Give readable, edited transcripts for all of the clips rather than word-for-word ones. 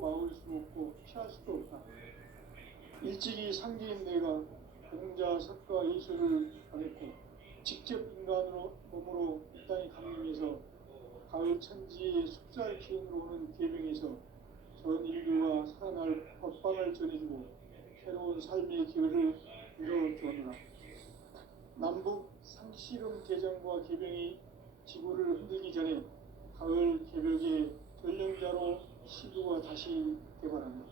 막을 수 없고 피할 수도 없다. 일찍이 상계인대가 공자, 석가, 예술을 하겠고 직접 인간으로 몸으로 이 땅에 강림해서 가을 천지의 숲살 기운으로 오는 계명에서 전 인류가 살아날 법방을 전해주고 새로운 삶의 기회를 이뤄주었노라. 남북 상씨름 대전과 계명이 지구를 흔들기 전에 가을 개벽의 전령자로 시구가 다시 개발합니다.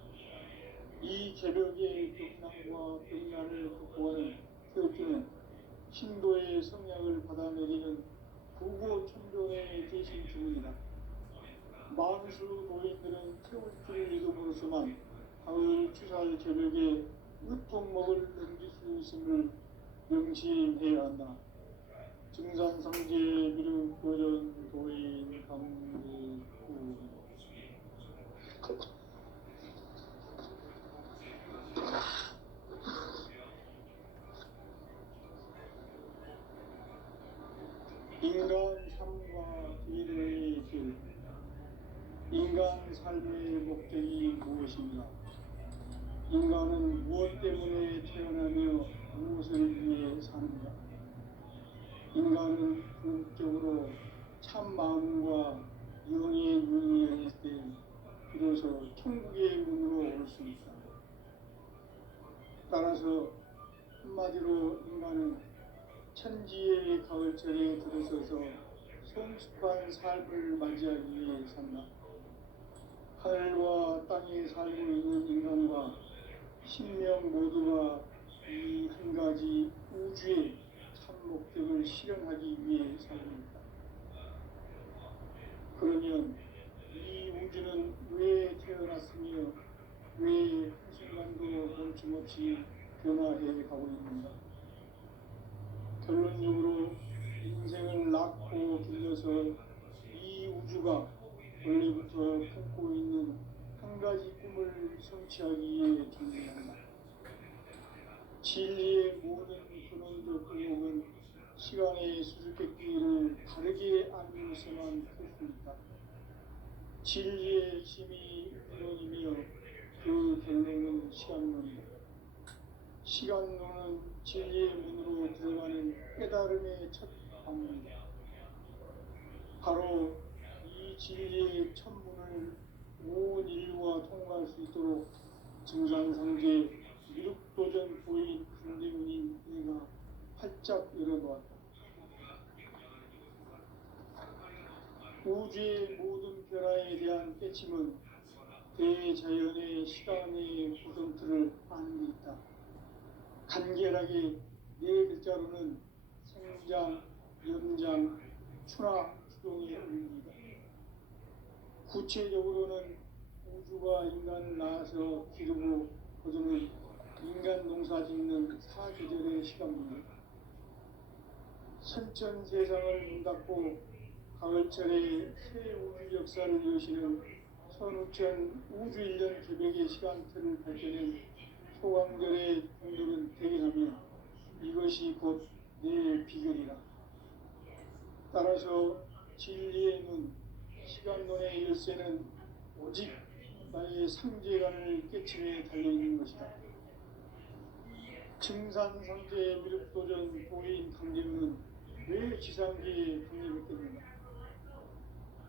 이 개벽의 경랑과 병난을 극복하는 태극기는 신도의 성량을 받아내리는 부고 천병의 대신 주문이다. 만수 노인들은 태울 길을 잃음으로써만 가을 추살 개벽의 으통목을 넘길 수 있음을 명심해야 한다. 증산상제 미륵도전 도인 강리구 인간 삶과 미래의 길. 인간 삶의 목적이 무엇인가? 인간은 무엇 때문에 태어나며 무엇을 위해 사는가? 인간은 궁극적으로 참 마음과 영의 눈이 열릴 때 비로소 천국의 문으로 올 수 있다. 따라서 한마디로 인간은 천지의 가을철에 들어서서 성숙한 삶을 맞이하기 위해 산다. 하늘과 땅에 살고 있는 인간과 신명 모두가 이 한 가지 우주의 참 목적을 실현하기 위해 살고 있다. 그러면 이 우주는 왜 태어났으며 왜 한순간도 멈춤없이 변화해 가고 있는가? 결론적으로 인생을 낳고 길러서 이 우주가 원래부터 품고 있는 한 가지 꿈을 성취하기 위해 존재한다. 진리의 모든 근원적 의혹은 시간의 수수께끼를 다르게 알면서만 풀 수 있다. 진리의 힘이 근원이며 그 결론은 시간론이다. 시간론은 진리의 문으로 들어가는 깨달음의 첫 방문이다. 바로 이 진리의 첫 문을 온 인류가 통과할 수 있도록 증산상제 미륵도전 도인 강대문인 내가 활짝 열어놓았다. 우주의 모든 변화에 대한 깨침은 대자연의 시간의 구성틀을 아는 데 있다. 간결하게 네 글자로는 생장, 연장, 추나 추동의 의미이다. 구체적으로는 우주가 인간을 낳아서 기르고 거두는 인간 농사 짓는 사계절의 시간입니다. 선천 세상을 문 닫고 가을철에 새 우주 역사를 여시는 선우천 우주 1년 개벽의 시간틀을 밝혀낸 소강절의 분들은 대견하며 이것이 곧 내 비결이라. 따라서 진리의 눈, 시간론의 열쇠는 오직 나의 상제관을 깨침에 달려있는 것이다. 증산상제 미륵도전 도인 강림은 왜 지상계에 독립했겠는가?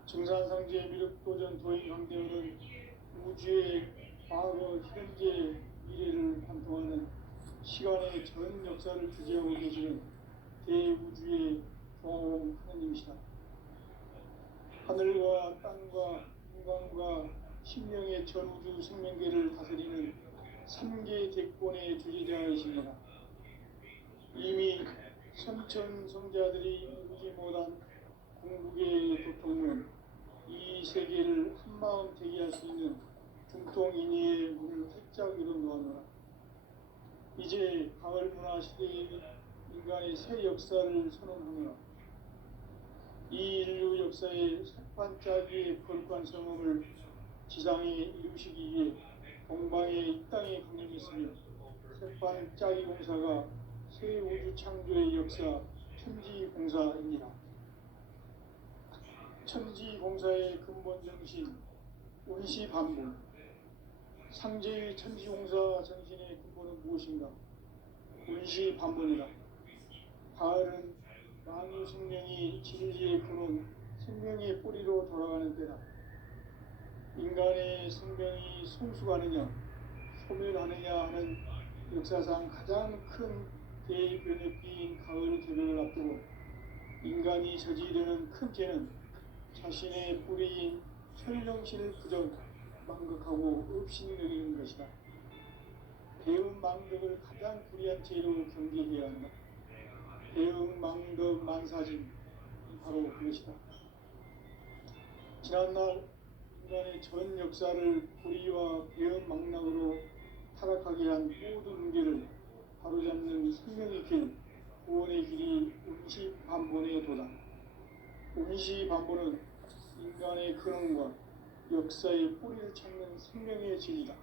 증산상제 미륵도전 도인 강림은 우주의 과거, 현재, 미래를 관통하는 시간의 전 역사를 주재하고 계시는 대우주의 종합 하나님이시다. 하늘과 땅과 인간과 신명의 전우주 생명계를 다스리는 3개 대권의 주지자이십니다. 이미 선천성자들이 이루지 못한 궁극의 도통은 이 세계를 한마음 되게 할 수 있는 중통인의의 문을 활짝 열어놓았노라. 이제 가을 문화 시대의 인간의 새 역사를 선언하노라. 이 인류 역사의 색반짜기의 거룩한 성험을 지상에 이루시기 위해 동방의 이 땅에 강림했으며 색반짜기 공사가 새 우주 창조의 역사 천지공사입니다. 천지공사의 근본 정신 운시반복, 상제의 천지용사 정신의 근본은 무엇인가? 운시반본이다. 가을은 만유 생명이 진리의 근원, 생명의 뿌리로 돌아가는 때다. 인간의 생명이 성숙하느냐, 소멸하느냐 하는 역사상 가장 큰 대변혁기인 가을 개벽을 앞두고 인간이 저지르는 큰 죄는 자신의 뿌리인 천령신을 부정 망극하고 업신여기는 것이다. 대응망덕을 가장 불의한 죄로 경계해야 한다. 대응망덕 만사진, 바로 그것이다. 지난날 인간의 전 역사를 불의와 대응망락으로 타락하게 한 모든 문제를 바로잡는 생명의 길, 구원의 길이 운시반본의 도다. 운시반본은 인간의 근원과 역사의 뿌리를 찾는 생명의 진리다.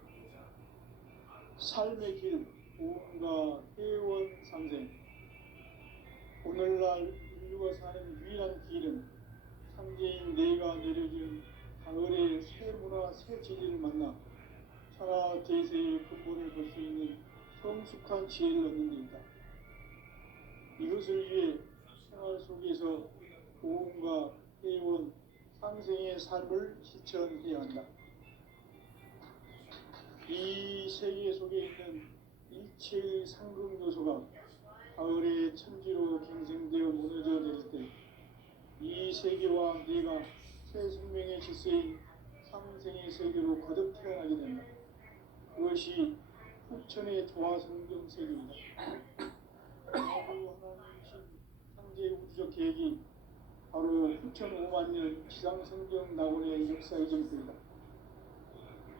삶의 길, 구원과 회원 상생. 오늘날 인류가 사는 유일한 길은 상제인 내가 내려준 가을의 새 문화, 새 진리를 만나 천하 대세의 근본을 볼 수 있는 성숙한 지혜를 얻는 데 있다. 이것을 위해 생활 속에서 보험과 회원, 상생의 삶을 실천해야 한다. 이 세계 속에 있는 일체의 상급 요소가 가을의 천지로 갱생되어 무너져 내릴 때 이 세계와 내가 새 생명의 질서인 상생의 세계로 거듭 태어나게 된다. 그것이 후천의 조화성경 세계입니다. 하나님이신 상제의 우주적 계획이 바로 후천 5만 년 지상성경 낙원의 역사의 정표이다.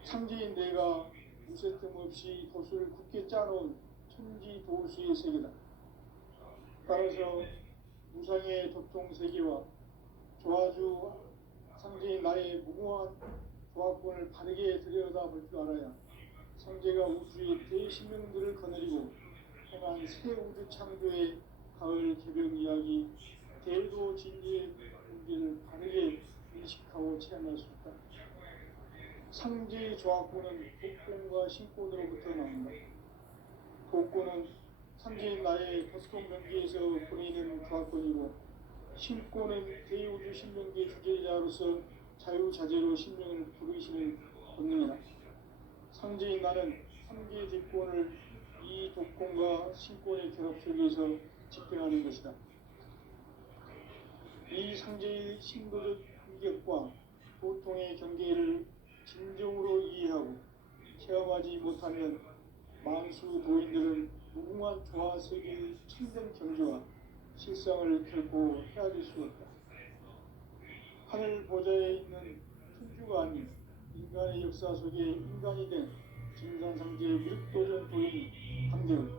상제인 내가 무쇠뜸 없이 도수를 굳게 짜놓은 천지 도수의 세계다. 따라서 무상의 도통 세계와 조화주 상제인 나의 무궁한 조화권을 바르게 들여다볼 줄 알아야 상제가 우주의 대신명들을 거느리고 행한 새 우주 창조의 가을 개벽 이야기, 대도 진리의 문제를 바르게 인식하고 체험할 수 있다. 상제의 조화권은 독권과 신권으로부터 나온다. 독권은 상제인 나의 도통 경계에서 보내는 조화권이고, 신권은 대우주 신명계 주제자로서 자유자재로 신명을 부르시는 본능이다. 상제인 나는 3개 뒷권을 이 독권과 신권의 결합 속에서 집행하는 것이다. 이 상제의 신도적 인격과 보통의 경계를 진정으로 이해하고 체험하지 못하면 만수 도인들은 무궁한 조화 세계의 참된 경지와 실상을 결코 헤아릴 수 없다. 하늘 보좌에 있는 천주가 아닌 인간의 역사 속에 인간이 된 진산상제 미륵도전 도인 한결,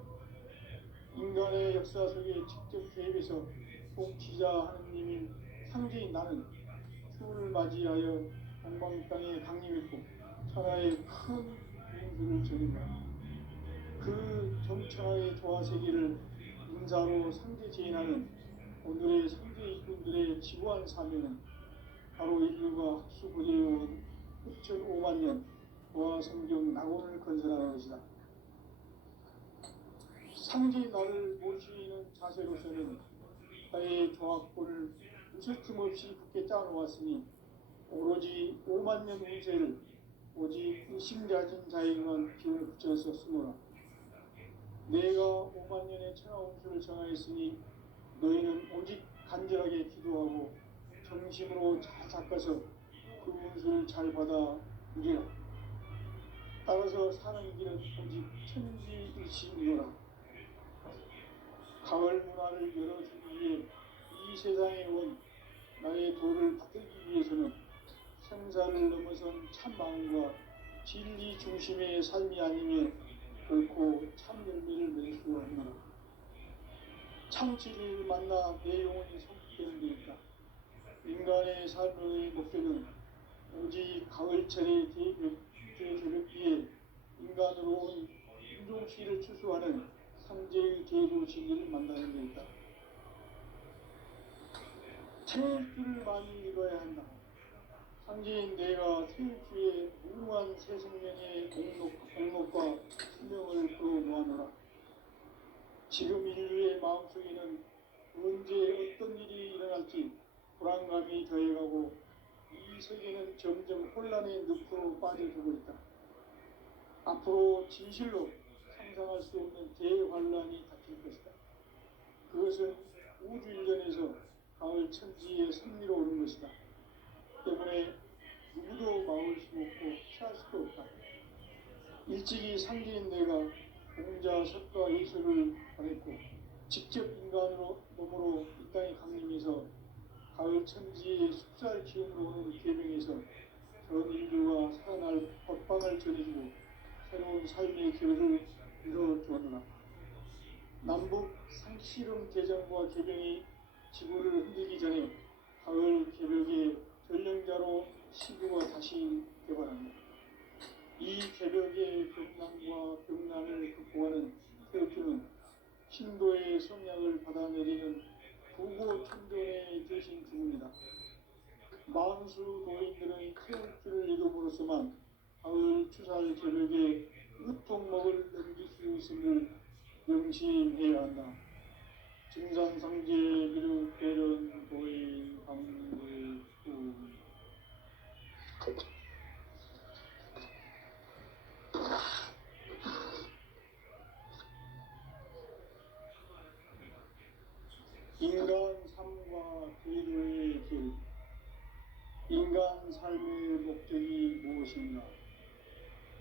인간의 역사 속에 직접 개입해서 통치자 하느님인 상제인 나는 추운을 맞이하여 동방 땅에 강림했고 천하의 큰 운수를 전인다. 그 정천하의 조화세계를 인사로 상제 제인하는 오늘의 상제 일꾼들의 지구한 사명은 바로 인류가 학수고대해온 후천 5만 년 조화성경 낙원을 건설하는 것이다. 상제 나를 모시는 자세로서는 나의 조화권을 무슨 틈 없이 굳게 짜놓았으니 오로지 5만 년 운세를 오직 의심가진 자에게만 기운을 붙여서 쓰노라. 내가 5만 년의 천하 운수를 정하였으니 너희는 오직 간절하게 기도하고 정심으로 잘 닦아서 그 운수를 잘 받아 누리라. 따라서 사는 길은 오직 천지일신이노라. 가을 문화를 열어주기 위해 이 세상에 온 나의 도를 받들기 위해서는 생사를 넘어선 참 마음과 진리 중심의 삶이 아니면 결코 참 열매를 맺을 수 없노라. 참 진리를 만나 내 영혼이 성숙되는 데 있다. 인간의 삶의 목적은 오직 가을철의 대개벽기에 인간으로 온 인종시를 추수하는 상제의 대도 진리를 만나는 데 있다. 태일주를 많이 읽어야 한다. 상제인 내가 태일주의 무궁한 새 생명의 목록 마음속에는 언제 어떤 일이 일어날지 불안감이 더해가고 이 세계는 점점 혼란의 늪으로 빠져들고 있다. 앞으로 진실로 상상할 수 없는 대환란이 닥칠 것이다. 그것은 우주 일련에서 가을 천지의 섭리로 오는 것이다. 때문에 누구도 막을 수 없고 피할 수도 없다. 일찍이 상대인 내가 공자 석가 예수를 보냈고 직접 인간으로 몸으로 이 땅에 강림해서 가을 천지의 숲살 기운으로 오는 계명에서 전 인류가 살아날 법방을 전해주고 새로운 삶의 기회를 이뤄주었노라. 남북 상씨름 대전과 개병이 지구를 흔들기 전에 가을 개벽의 전령자로 시구가 다시 개발합니다. 이 개벽의 병난과 병난을 극복하는 태극기는 신도의 성약을 받아내리는 부고천전의 대신 중입니다. 만수 도인들은 태극기를 이름으로서만 가을 추살 개벽에 으통먹을 넘길 수 있음을 명심해야 한다. 증산상제 미륵대련 도인 강물구 인간 삶과 궤도의 길. 인간 삶의 목적이 무엇인가?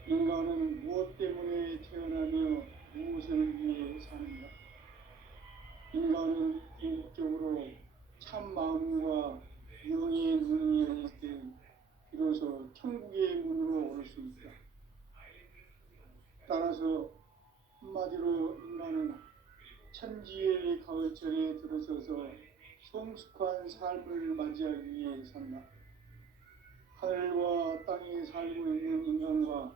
인간은 무엇 때문에 태어나며 무엇을 위해 사는가? 인간은 궁극적으로 참 마음과 영의 눈이 열릴 때 비로소 천국의 문으로 오를 수 있다. 따라서 한마디로 인간은 천지의 가을철에 들어서서 성숙한 삶을 맞이하기 위해 산다. 하늘과 땅에 살고 있는 인간과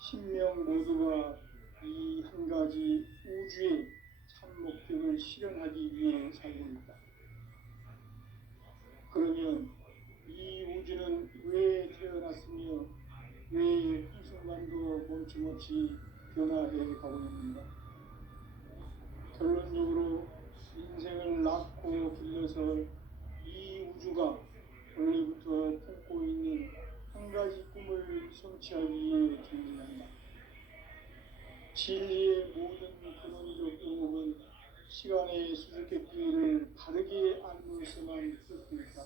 신명 모두가 이 한 가지 우주의 참 목적을 실현하기 위해 살고 있다. 그러면 이 우주는 왜 태어났으며 왜 이 순간도 멈춤없이 변화해 가고 있는가? 결론적으로 인생을 낳고 길러서 이 우주가 원래부터 품고 있는 한 가지 꿈을 성취하기 위해 존재한다. 진리의 모든 근원적 영역은 시간의 수수께끼를 바르게 알면서만 쓸 수 있다.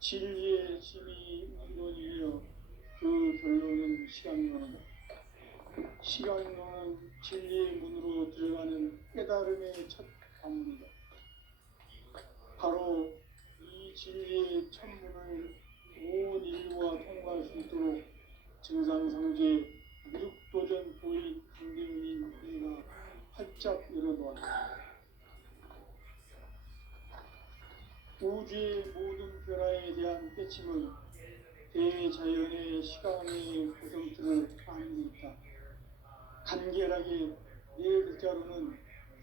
진리의 힘이 우주론이며 그 결론은 시간론이다. 시간론은 진리의 문으로 들어가는 깨달음의 첫 관문이다. 바로 이 진리의 천문을 온 인류가 통과할 수 있도록 증상상제 미륵도전 보인 강대훈인 내가 활짝 열어놓았다. 우주의 모든 변화에 대한 깨침은 대자연의 시간의 구성틀을 아는 데 있다. 간결하게 네 글자로는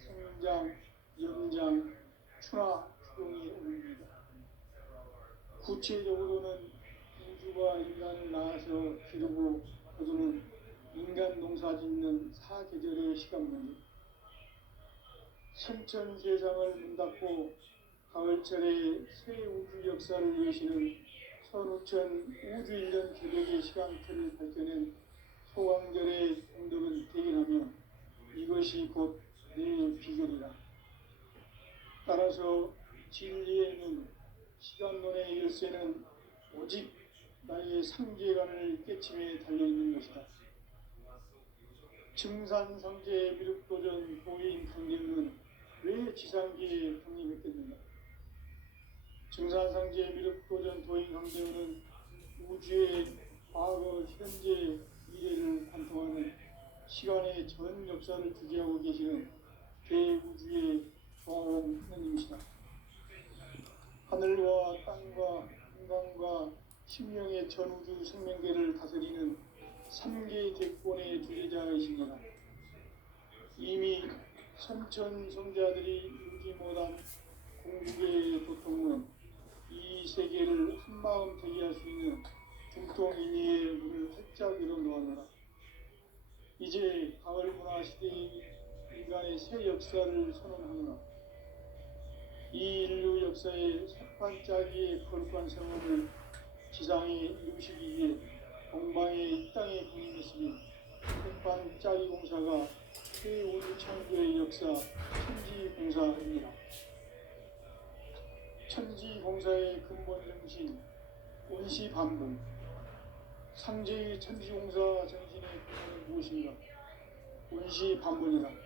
성장, 연장, 추나, 추동이 옵니다. 구체적으로는 우주가 인간을 낳아서 기르고 거두는 인간 농사 짓는 사계절의 시간문제. 천천 세상을 문닫고 가을철에 새 우주 역사를 여시는 선우천 우주 1년 개벽의 시간틀을 밝혀낸 소강절의 공덕은 대견하며 이것이 곧 내 비결이다. 따라서 진리의 눈, 시간론의 열쇠는 오직 나의 상계관을 깨침에 달려있는 것이다. 증산상제 미륵도전 보인 강대훈은 왜 지상기에 강림했겠는가? 증산상제 미륵도전 도인 강대훈은 우주의 과거, 현재, 미래를 관통하는 시간의 전 역사를 주재하고 계시는 대우주의 조화로운 하나님이시다. 하늘과 땅과 인간과 신명의 전우주 생명계를 다스리는 3개 대권의 주재자이십니다. 이미 선천성자들이 이루지 못한 공국의 도통은 이 세계를 한마음 되게 할 수 있는 중통인의의 문을 활짝 열어놓았노라. 이제 가을 문화 시대의 인간의 인간의 새 역사를 선언하노라. 이 인류 역사의 새판짜기의 거룩한 성업을 지상에 이루시기 위해 동방의 이 땅에 군림했으니 새판짜기 공사가 새 우주 창조의 역사 천지공사입니다. 천지공사의 근본 정신 원시반복. 상제의 천지공사 정신의 근원은 무엇인가? 원시반복이다.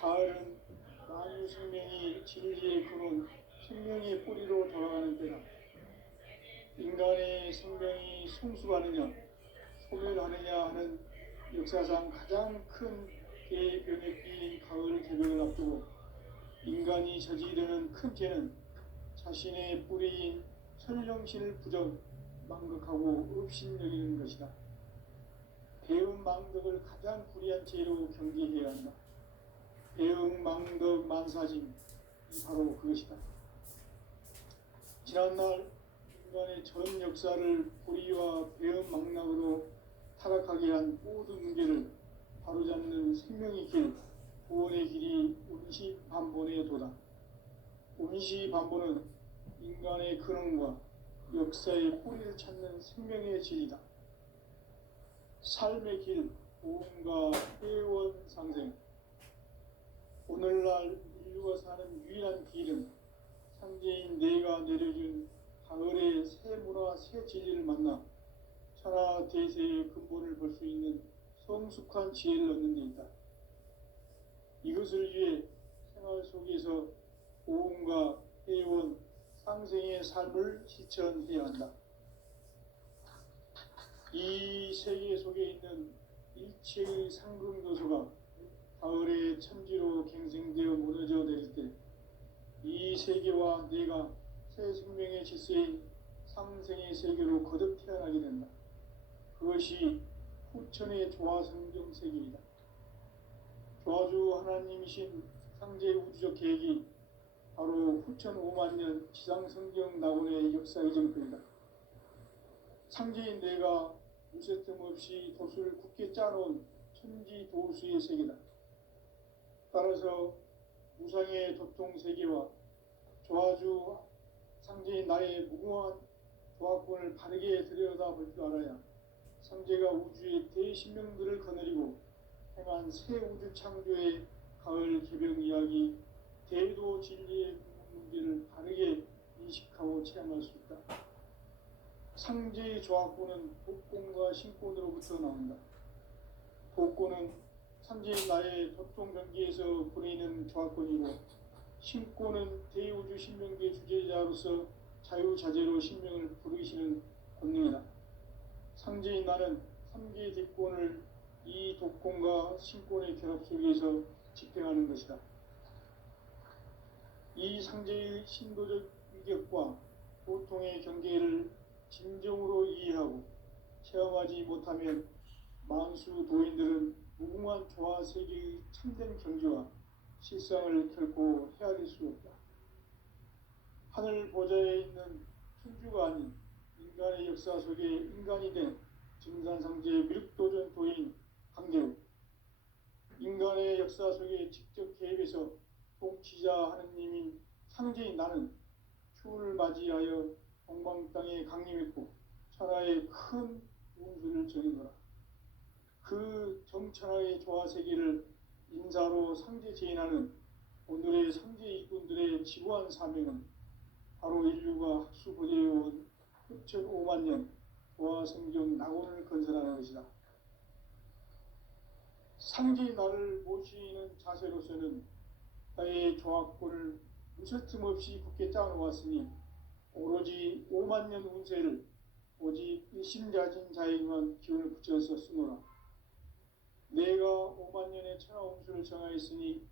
가을은 만유 생명이 진리의 근원, 생명의 뿌리로 돌아가는 때다. 인간의 생명이 성숙하느냐, 소멸하느냐 하는 역사상 가장 큰 대변혁기인 가을 개벽을 앞두고 인간이 저지르는 큰 죄는 자신의 뿌리인 선령신을 부정, 망극하고 업신여기는 것이다. 배움 망덕을 가장 불의한 죄로 경계해야 한다. 배움 망덕 만사짐이 바로 그것이다. 지난날 인간의 전 역사를 불의와 배움 망락으로 타락하게 한 모든 문제를 바로잡는 생명의 길, 구원의 길이 원시반본의 도다. 원시반본은 인간의 근원과 역사의 뿌리를 찾는 생명의 진리다. 삶의 길, 보험과 회원 상생. 오늘날 인류가 사는 유일한 길은 상제인 내가 내려준 가을의 새 문화, 새 진리를 만나 천하 대세의 근본을 볼 수 있는 성숙한 지혜를 얻는 데 있다. 이것을 위해 생활 속에서 보험과 회원, 상생의 삶을 실천해야 한다. 이 세계 속에 있는 일체의 상금도서가 가을의 천지로 갱생되어 무너져 내릴 때 이 세계와 내가 새 생명의 질서인 상생의 세계로 거듭 태어나게 된다. 그것이 후천의 조화성경 세계이다. 조화주 하나님이신 상제 우주적 계획이 바로 후천 5만 년 지상성경 낙원의 역사의 정표이다. 상제인 내가 무쇠뜸 없이 돛을 굳게 짜놓은 천지도수의 세계다. 따라서 무상의 도통 세계와 조화주 상제인 나의 무궁한 조화권을 바르게 들여다볼 줄 알아야 상제가 우주의 대신명들을 거느리고 행한 새 우주 창조의 가을 개벽 이야기, 대도 진리의 문제를 바르게 인식하고 체험할 수 있다. 상제의 조화권은 독권과 신권으로부터 나온다. 독권은 상제인 나의 도통 경계에서 보내는 조화권이고, 신권은 대우주 신명계 주제자로서 자유자재로 신명을 부르시는 권능이다. 상제인 나는 3개의 대권을 이 독권과 신권의 결합 속에서 집행하는 것이다. 이 상제의 신도적 위격과 보통의 경계를 진정으로 이해하고 체험하지 못하면 만수 도인들은 무궁한 조화 세계의 참된 경지와 실상을 결코 헤아릴 수 없다. 하늘 보좌에 있는 천주가 아닌 인간의 역사 속에 인간이 된 증산상제의 미륵도전 도인 강제우, 인간의 역사 속에 직접 개입해서 통치자 하느님인 상제인 나는 추운을 맞이하여 동방 땅에 강림했고 천하의 큰 운수를 정해노라. 그 정천하의 조화세계를 인사로 상제 제인하는 오늘의 상제 일꾼들의 지구한 사명은 바로 인류가 학수고대해온 후천 5만 년 조화성경 낙원을 건설하는 것이다. 상제의 나를 모시는 자세로서는 나의 조화권을 무쇠틈 없이 굳게 짜놓았으니 오로지 5만 년 운세를 오직 일심자진 자에게만 기운을 붙여서 쓰노라. 내가 5만 년의 천하 운수를 정하였으니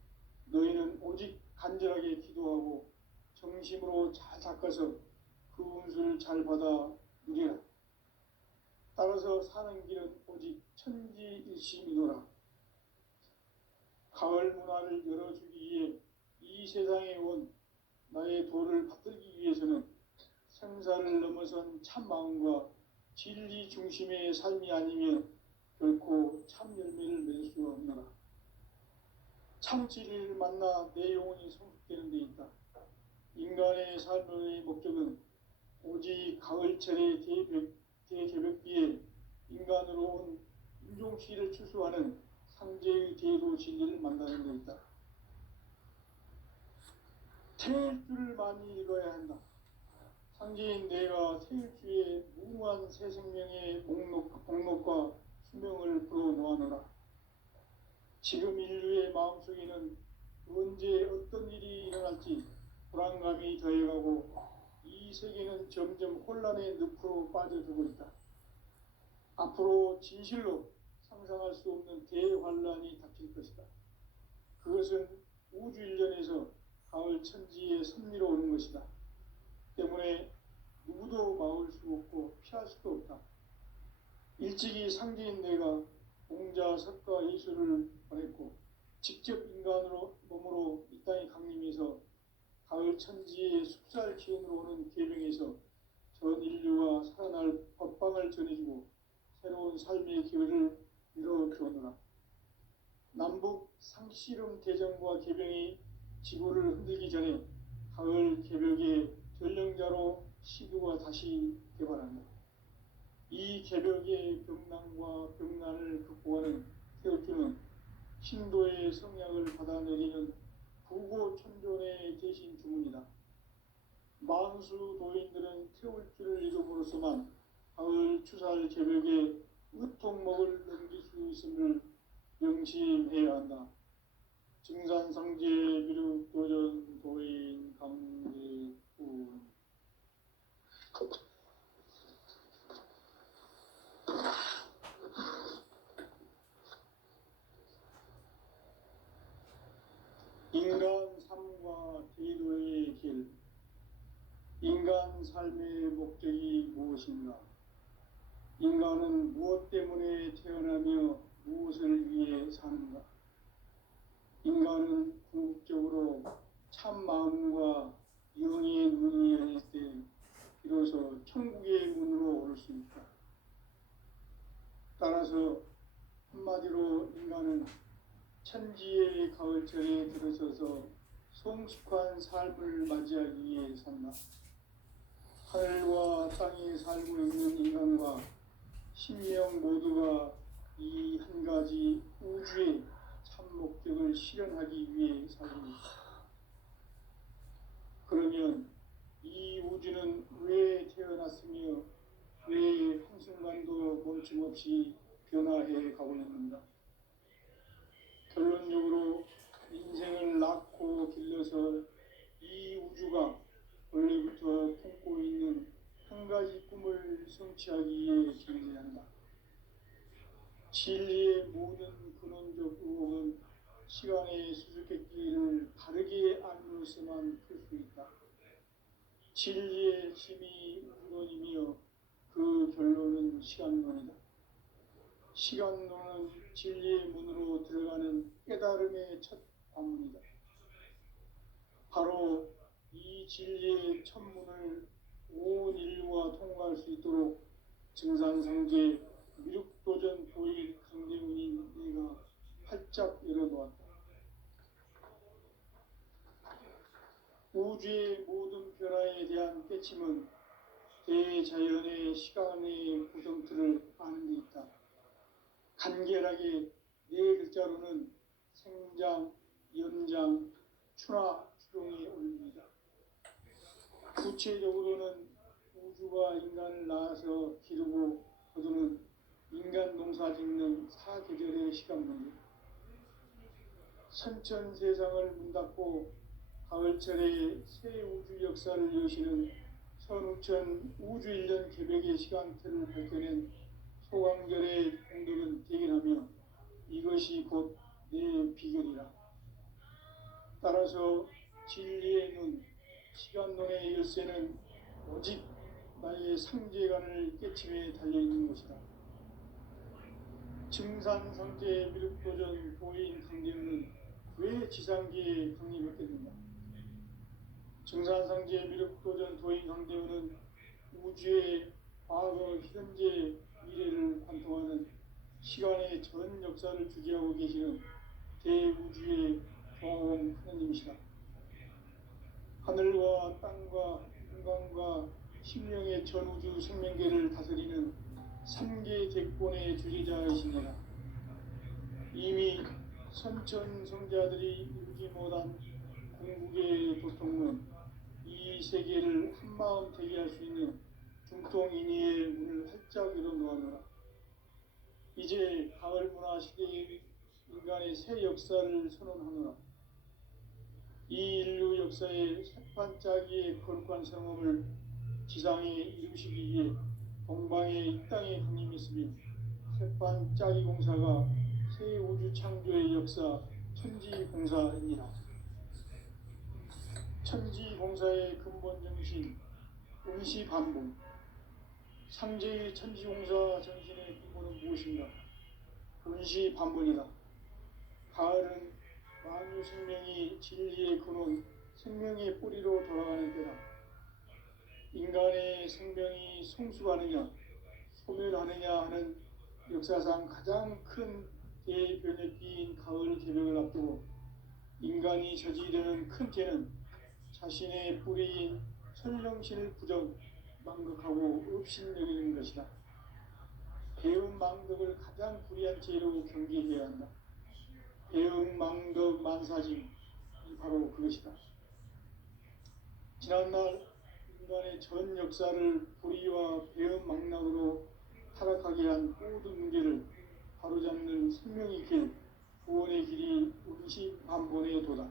너희는 오직 간절하게 기도하고 정심으로 잘 닦아서 그 운수를 잘 받아 누리라. 따라서 사는 길은 오직 천지일심이노라. 가을 문화를 열어주기 위해 이 세상에 온 나의 도를 받들기 위해서는 생사를 넘어선 참 마음과 진리 중심의 삶이 아니면 결코 참 열매를 맺을 수 없노라. 참 진리를 만나 내 영혼이 성숙되는 데 있다. 인간의 삶의 목적은 오직 가을철의 대개벽비에 인간으로 온 인종시를 추수하는 상제의 대도 진리를 만나는 데 있다. 태일주를 많이 읽어야 한다. 상제인 내가 태일주의 무궁한 새 생명의 목록과 수명을 풀어놓아노라. 지금 인류의 마음속에는 언제 어떤 일이 일어날지 불안감이 더해가고 이 세계는 점점 혼란의 늪으로 빠져들고 있다. 앞으로 진실로 상상할 수 없는 대환란이 닥칠 것이다. 그것은 우주 일련에서 가을 천지의 섭리로 오는 것이다. 때문에 누구도 막을 수 없고 피할 수도 없다. 일찍이 상제인 내가 공자, 석가, 예수를 보냈고 직접 인간으로 몸으로 이 땅에 강림해서 가을 천지의 숲살 기운으로 오는 계명에서 전 인류가 살아날 법방을 전해주고 새로운 삶의 기회를 이뤄주었노라. 남북 상씨름 대전과 개병이 지구를 흔들기 전에 가을 개벽의 전령자로 시구가 다시 개발한다. 이 개벽의 병난과 병난을 극복하는 태울주는 신도의 성약을 받아내리는 부고천존의 대신 주문이다. 만수 도인들은 태울주를 읽음으로써만 가을 추살 개벽에 으통목을 넘길 수 있음을 명심해야 한다. 증산상제 미륵도전 도인 강제군 인간 삶과 대도의 길. 인간 삶의 목적이 무엇인가? 인간은 무엇 때문에 태어나며 무엇을 위해 사는가? 인간은 궁극적으로 참 마음과 영의 눈이 열릴 때 비로소 천국의 문으로 오를 수 있다. 따라서 한마디로 인간은 천지의 가을철에 들어서서 성숙한 삶을 맞이하기 위해 산다. 하늘과 땅에 살고 있는 인간과 신명 모두가 이 한 가지 우주의 참 목적을 실현하기 위해 살고 있다. 그러면 이 우주는 왜 태어났으며 왜 한순간도 멈춤없이 변화해 가고 있는가? 결론적으로 인생을 낳고 길러서 이 우주가 원래부터 품고 있는 한 가지 꿈을 성취하기 위해 존재한다. 진리의 모든 근원적 의혹은 시간의 수수께끼를 바르게 알므로서만 풀 수 있다. 진리의 힘이 우주론이며 그 결론은 시간론이다. 시간론은 진리의 문으로 들어가는 깨달음의 첫 관문이다. 바로 이 진리의 첫 문을 온 인류가 통과할 수 있도록 증산상제 미륵도전 도인 강대문인 내가 활짝 열어놓았다. 우주의 모든 변화에 대한 깨침은 대자연의 시간의 구성틀을 아는 데 있다. 간결하게 네 글자로는 생장, 연장, 추나 추동이 올립니다. 구체적으로는 우주가 인간을 낳아서 기르고 거두는 인간 농사 짓는 사계절의 시간문제. 선천 세상을 문 닫고 가을철에 새 우주 역사를 여시는 선우천 우주 1년 개벽의 시간틀을 밝혀낸 소강절의 공덕은 대견하며 이것이 곧 내 비결이라. 따라서 진리의 눈, 시간론의 열쇠는 오직 나의 상제관을 깨침에 달려있는 것이다. 증산상제 미륵도전 도인 강제는 왜 지상계에 강림했겠는가? 증산상제 미륵도전 도인 강대우는 우주의 과거, 현재, 미래를 관통하는 시간의 전 역사를 주재하고 계시는 대우주의 조화로운 하느님이시다. 하늘과 땅과 인간과 심령의 전우주 생명계를 다스리는 삼계 대권의 주제자이시니라. 이미 선천성자들이 이루지 못한 궁극의 도통은 이 세계를 한마음 되게 할 수 있는 중통인의의 문을 활짝 열어놓았노라. 이제 가을 문화 시대의 인간의 새 역사를 선언하노라. 이 인류 역사의 새반짝이의 거룩한 성험을 지상에 이루시기 위해 동방의 이 땅에 강림했으며 새반짝이 공사가 새 우주 창조의 역사 천지공사이니라. 천지공사의 근본 정신 응시반복. 상제의 천지공사 정신의 근본은 무엇인가? 응시반복이다. 가을은 만유 생명이 진리의 근원, 생명의 뿌리로 돌아가는 때다. 인간의 생명이 성숙하느냐, 소멸하느냐 하는 역사상 가장 큰 대변의 비인 가을 개벽을 앞두고 인간이 저지르는 큰 죄는 자신의 뿌리인 천령신을 부정, 망극하고 업신여기는 것이다. 배운 망덕을 가장 불의한 죄로 경계해야 한다. 배은 망덕 만사짐이 바로 그것이다. 지난날 인간의 전 역사를 불의와 배은 망락으로 타락하게 한 모든 문제를 바로잡는 생명의 길, 구원의 길이 운시반본의 도다.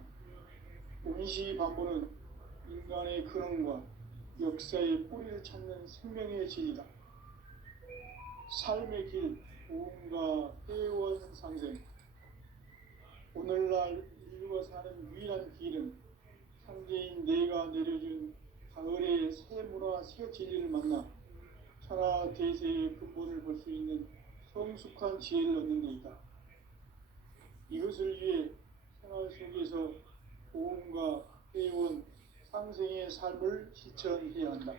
운시반본은 인간의 근원과 역사의 뿌리를 찾는 생명의 진리다. 삶의 길, 보험과 회원 상생. 오늘날 인류가 사는 유일한 길은 상제인 내가 내려준 가을의 새 문화, 새 진리를 만나 천하 대세의 근본을 볼 수 있는 성숙한 지혜를 얻는 데 있다. 이것을 위해 생활 속에서 보험과 회원, 상생의 삶을 실천해야 한다.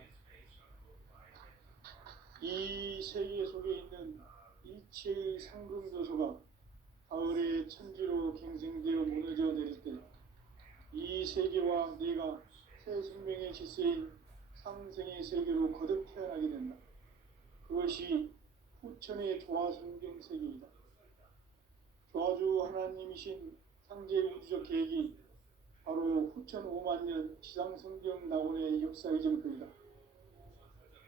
이 세계 속에 있는 일체의 상금요소가 가을의 천지로 갱생되어 무너져 내릴 때 이 세계와 내가 새 생명의 질서인 상생의 세계로 거듭 태어나게 된다. 그것이 후천의 조화성경 세계이다. 조화주 하나님이신 상제 우주적 계획이 바로 후천 5만년 지상성경 낙원의 역사의 정토이다.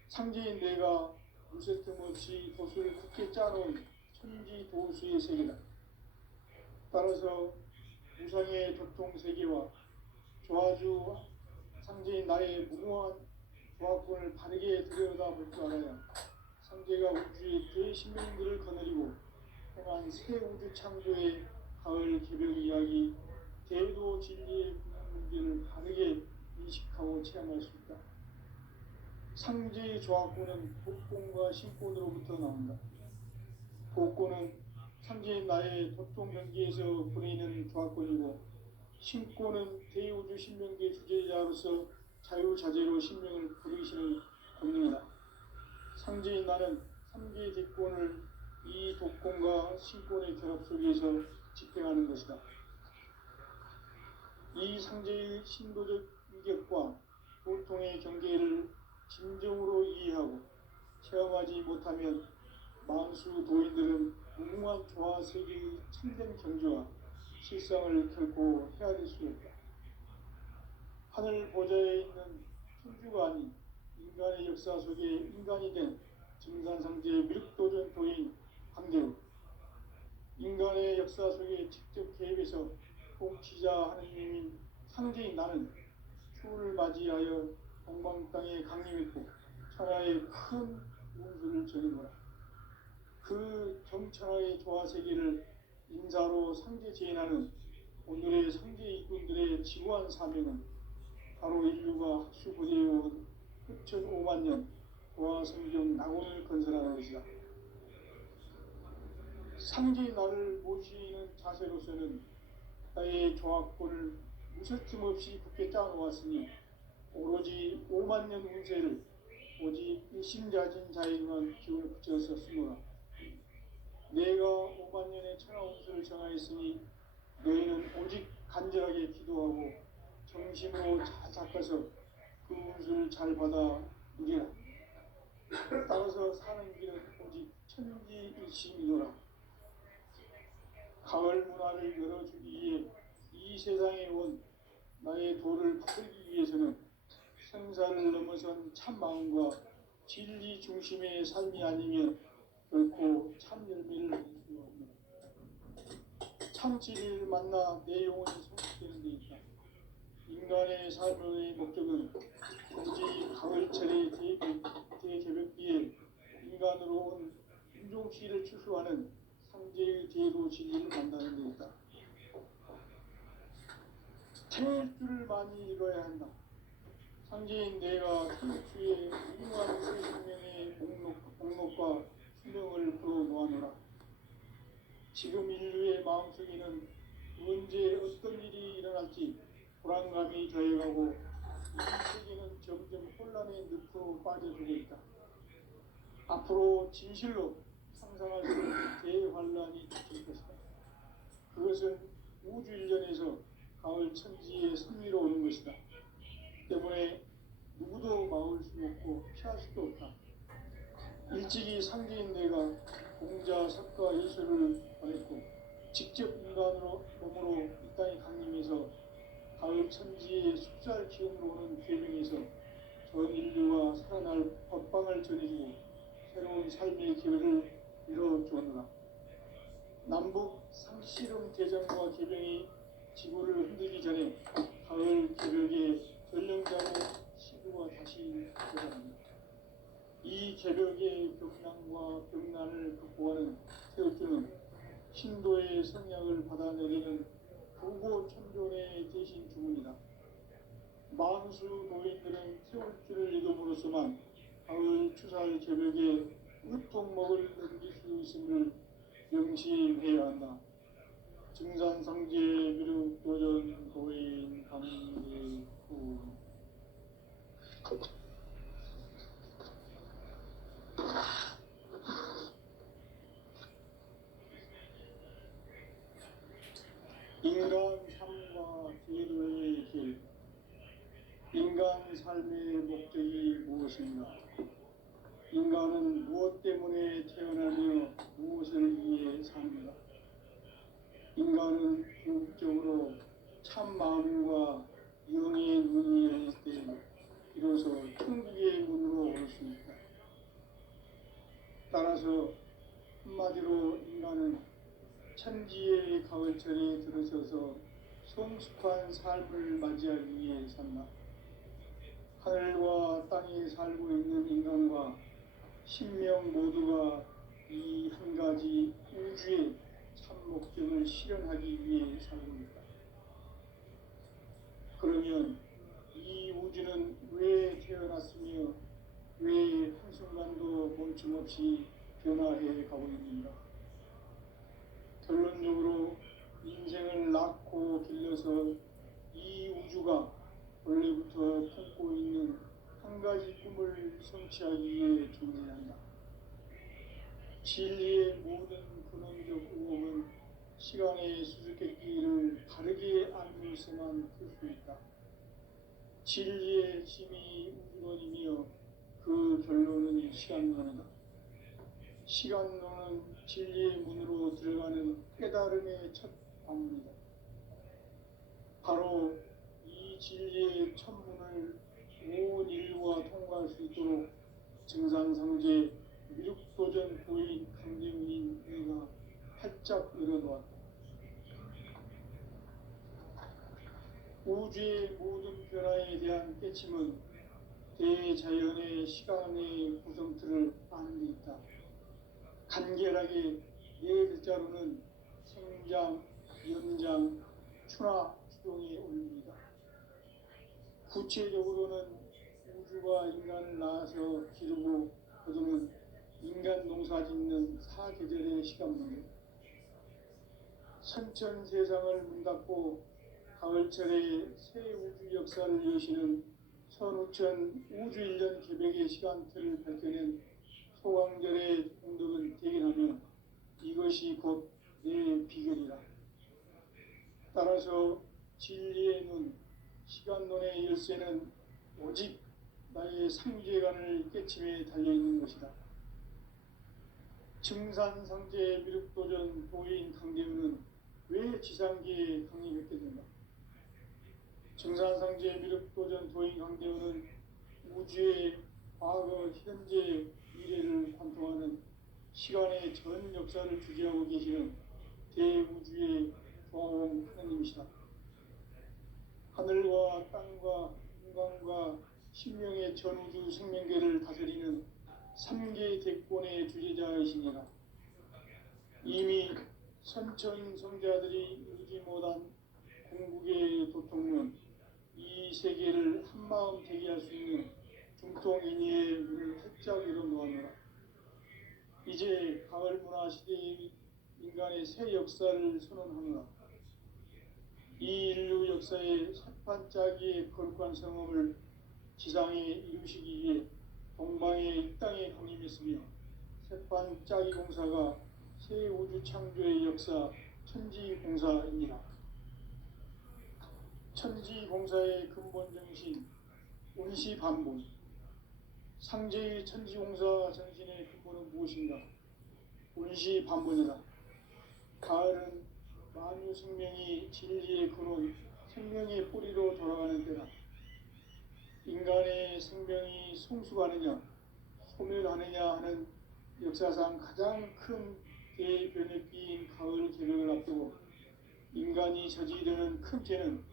상제인 내가 무쇠 틈 없이 도수를 굳게 짜놓은 천지 도수의 세계다. 따라서 무상의 도통 세계와 조화주 상제인 나의 무궁한 조화권을 바르게 들여다볼 줄 알아야 상제가 우주의 대신명들을 거느리고 행한 새 우주 창조의 가을 개벽 이야기, 대도 진리의 문제를 바르게 인식하고 체험할 수 있다. 상제의 조화권은 복권과 신권으로부터 나온다. 복권은 상제인 나의 도통 경계에서 부리는 조화권이고, 신권은 대우주 신명계 주제자로서 자유자재로 신명을 부르시는 권능이다. 상제인 나는 삼계의 대권을 이 독권과 신권의 결합 속에서 집행하는 것이다. 이 상제의 신도적 위격과 도통의 경계를 진정으로 이해하고 체험하지 못하면 만수 도인들은 무궁한 조화 세계의 참된 경주와 실상을 결코 헤아릴 수 없다. 하늘 보좌에 있는 천주가 아닌 인간의 역사 속에 인간이 된 증산상제의 밀도전 도인 황대우, 인간의 역사 속에 직접 개입해서 통치자 하느님인 상제인 나는 추를 맞이하여 동방 땅에 강림했고 천하의 큰 문수를 전해노라. 그 정천하의 조화세계를 인사로 상제 재현하는 오늘의 상제 일꾼들의 지구한 사명은 바로 인류가 학수부대해온 후천 5만년 조화성경 낙원을 건설하는 것이다. 상제의 나를 모시는 자세로서는 나의 조화권을 무설틈 없이 굳게 짜놓았으니 오로지 5만년 운세를 오직 일심자진 자에게만 기운을 붙여서 쓰노라. 내가 5만년의 천하 운수를 정하였으니 너희는 오직 간절하게 기도하고 정심으로 잘 닦아서 그 운수를 잘 받아 누리라. 따라서 사는 길은 오직 천지일심이노라. 가을 문화를 열어주기 위해 이 세상에 온 나의 도를 받들기 위해서는 생사를 넘어선 참 마음과 진리 중심의 삶이 아니면 결코 참 열매를 낼 수 없는 참 진리를 만나 내 영혼이 성숙되는 데 있다. 인간의 삶의 목적은 오직 가을철의 대개벽기에 인간으로 온 인종시를 추수하는 상제의 대로 진리를 만나는 데 있다. 태일주를 많이 읽어야 한다. 상제인 내가 태일주의 유능한 생명의 목록과 수명을 풀어놓아노라. 지금 인류의 마음속에는 언제 어떤 일이 일어날지 불안감이 더해가고 이 세계는 점점 혼란의 늪으로 빠져들고 있다. 앞으로 진실로 상상할 수 없는 대환란이 닥칠 것이다. 그것은 우주 일련에서 가을 천지의 승리로 오는 것이다. 때문에 누구도 막을 수 없고 피할 수도 없다. 일찍이 상제인 내가 공자, 석가, 예술을 권했고 직접 인간으로 몸으로 이 땅에 강림해서 가을 천지의 숫살 기운으로 오는 계명에서 전 인류가 살아날 법방을 전해주고 새로운 삶의 기회를 이뤄주었노라. 남북 상씨름 대전과 개병이 지구를 흔들기 전에 가을 개벽의 전령자로 시구가 다시 되어갑니다. 이 개벽의 벽난과 벽난을 극복하는 태울주는 신도의 성약을 받아내리는 부고 천존의 대신 주문이다. 만수 노인들은 태울주를 읽음으로써만 가을 추살 개벽의 으통목을 넘길 수 있음을 명심해야 한다. 증산상제 미륵도전 도인 강례구 인간 삶과 기도의 길. 인간 삶의 목적이 무엇인가? 인간은 무엇 때문에 태어나며 무엇을 위해 삽니다. 인간은 궁극적으로 참 마음과 영의 눈이 열릴 때 비로소 천국의 문으로 올 수 있다. 따라서 한마디로 인간은 천지의 가을철에 들어서서 성숙한 삶을 맞이하기 위해 산다. 하늘과 땅에 살고 있는 인간과 신명 모두가 이 한 가지 우주의 참 목적을 실현하기 위해 살고 있다. 그러면 이 우주는 왜 태어났으며 왜 한순간도 멈춤없이 변화해 가고 있는가? 결론적으로 인생을 낳고 길러서 이 우주가 원래부터 품고 있는 한 가지 꿈을 성취하기 위해 존재한다. 진리의 모든 근원적 의혹은 시간의 수수께끼를 바르게 알면서만 풀 수 있다. 진리의 힘이 우주론이며 그 결론은 시간론이다. 시간론은 진리의 문으로 들어가는 깨달음의 첫 방문이다. 바로 이 진리의 천문을 온 인류가 통과할 수 있도록 증산상제 미륵도전 도인 강림인 내가 활짝 열어놓았다. 우주의 모든 변화에 대한 깨침은 대자연의 시간의 구성틀을 아는 데 있다. 간결하게 네 글자로는 생장, 연장, 추나, 추동이 올립니다. 구체적으로는 우주가 인간을 낳아서 기르고 거두는 인간 농사 짓는 사계절의 시간문에 선천 세상을 문 닫고 가을철에 새 우주 역사를 여시는 선우천 우주일년 개벽의 시간틀을 밝혀낸 소강절의 공덕은 대견하며 이것이 곧 내 비결이라. 따라서 진리의 눈, 시간론의 열쇠는 오직 나의 상제관을 깨침에 달려있는 것이다. 증산상제 미륵도전 도인 강대우는 왜 지상계에 강림했겠는가? 증산상제 미륵도전 도인 강대우는 우주의 과거, 현재, 미래를 관통하는 시간의 전 역사를 주재하고 계시는 대우주의 조화홍 하나님이시다. 하늘과 땅과 인간과 신명의 전우주 생명계를 다스리는 삼계 대권의 주재자이시니라. 이미 선천성자들이 이루지 못한 궁극의 도통론, 이 세계를 한마음 되게 할 수 있는 중통인의의 문을 활짝 열어놓았노라. 이제 가을 문화 시대의 인간의 새 역사를 선언하노라. 이 인류 역사의 새판짜기의 거룩한 성험을 지상에 이루시기 위해 동방의 이 땅에 강림했으며 새판짜기 공사가 새 우주 창조의 역사 천지공사입니다. 천지공사의 근본 정신 운시반본, 상제의 천지공사 정신의 근본은 무엇인가? 운시반본이다. 가을은 만유 생명이 진리의 근원, 생명의 뿌리로 돌아가는 때다. 인간의 생명이 성숙하느냐, 소멸하느냐 하는 역사상 가장 큰 대변혁기인 가을 개벽을 앞두고 인간이 저지르는 큰 죄는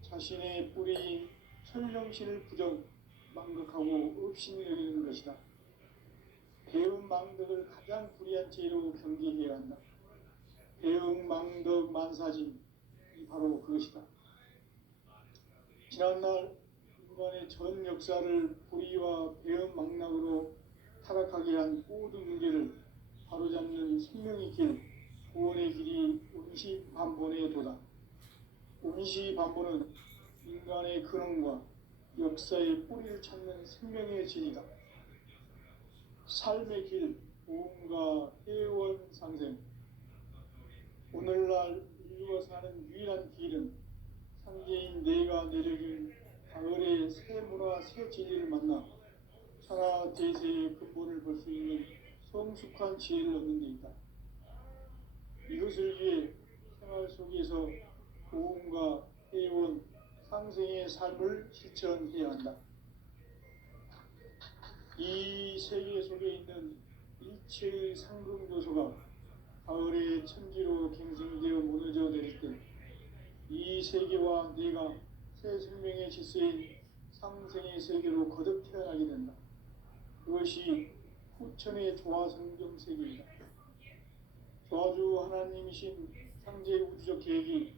자신의 뿌리인 천령신을 부정, 망극하고 업신이 여기는 것이다. 배움 망덕을 가장 불의한 죄로 경계해야 한다. 배움 망덕 만사진이 바로 그것이다. 지난날 인간의 전 역사를 불의와 배움 망락으로 타락하게 한 모든 문제를 바로잡는 생명의 길, 구원의 길이 운시반본의 도다. 운시반본은 인간의 근원과 역사의 뿌리를 찾는 생명의 진이다. 삶의 길, 보험과 해원상생. 오늘날 인류가 사는 유일한 길은 상제인 내가 내려준 가을의 새 문화, 새 진리를 만나 천하 대세의 근본을 볼 수 있는 성숙한 지혜를 얻는 데 있다. 이것을 위해 생활 속에서 보험과 해원, 상생의 삶을 실천해야 한다. 이 세계 속에 있는 일체의 상급 요소가 가을의 천지로 갱생되어 무너져 내릴 때 이 세계와 내가 새 생명의 질서인 상생의 세계로 거듭 태어나게 된다. 그것이 후천의 조화성경 세계이다. 조화주 하나님이신 상제 우주적 계획이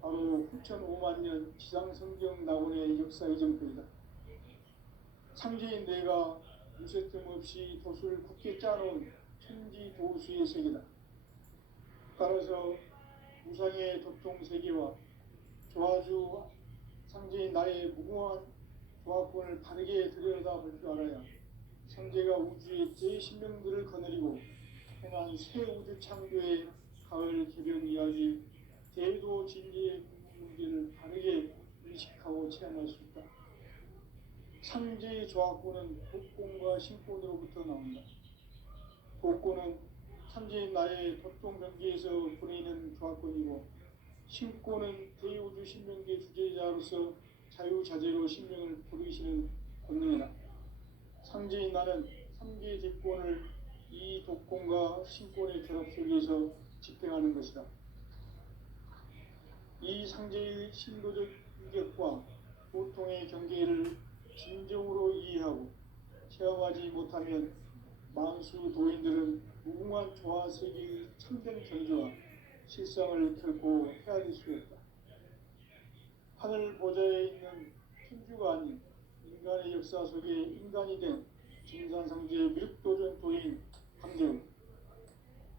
바로 후천 5만년 지상성경 낙원의 역사 이전편이다. 상제인 내가 무쇠뜸 없이 돛을 굳게 짜놓은 천지 도수의 세계다. 따라서 무상의 도통 세계와 조화주 상제인 나의 무궁한 조화권을 바르게 들여다볼 줄 알아야 상제가 우주의 제10명들을 거느리고 행한 새 우주 창조의 가을 개변 이야기, 대도 진리의 문제를 바르게 인식하고 체험할 수 있다. 상제의 조화권은 독권과 신권으로부터 나온다. 독권은 상제인 나의 도통 경계에서 보내는 조화권이고, 신권은 대우주 신명계 주제자로서 자유자재로 신명을 부르시는 권능이다. 상제인 나는 삼계 대권을 이 독권과 신권의 결합 속에서 집행하는 것이다. 이 상제의 신도적 인격과 보통의 경계를 진정으로 이해하고 체험하지 못하면 만수 도인들은 무궁한 조화 세계의 참된 경주와 실상을 결코 헤아릴 수 없다. 하늘 보좌에 있는 천주가 아닌 인간의 역사 속에 인간이 된 증산상제 미륵도전 도인 강대우,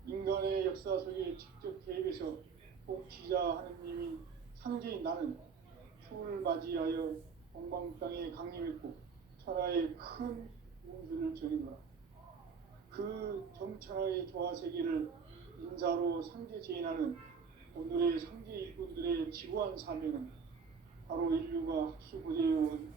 인간의 역사 속에 직접 개입해서 통치자 하느님인 상제인 나는 추을 맞이하여 동방 땅에 강림했고 천하의 큰 운수를 전인노라. 그 정천하의 조화세계를 인사로 상제 제인하는 오늘의 상제 일꾼들의 지구한 사명은 바로 인류가 학수 고대에 온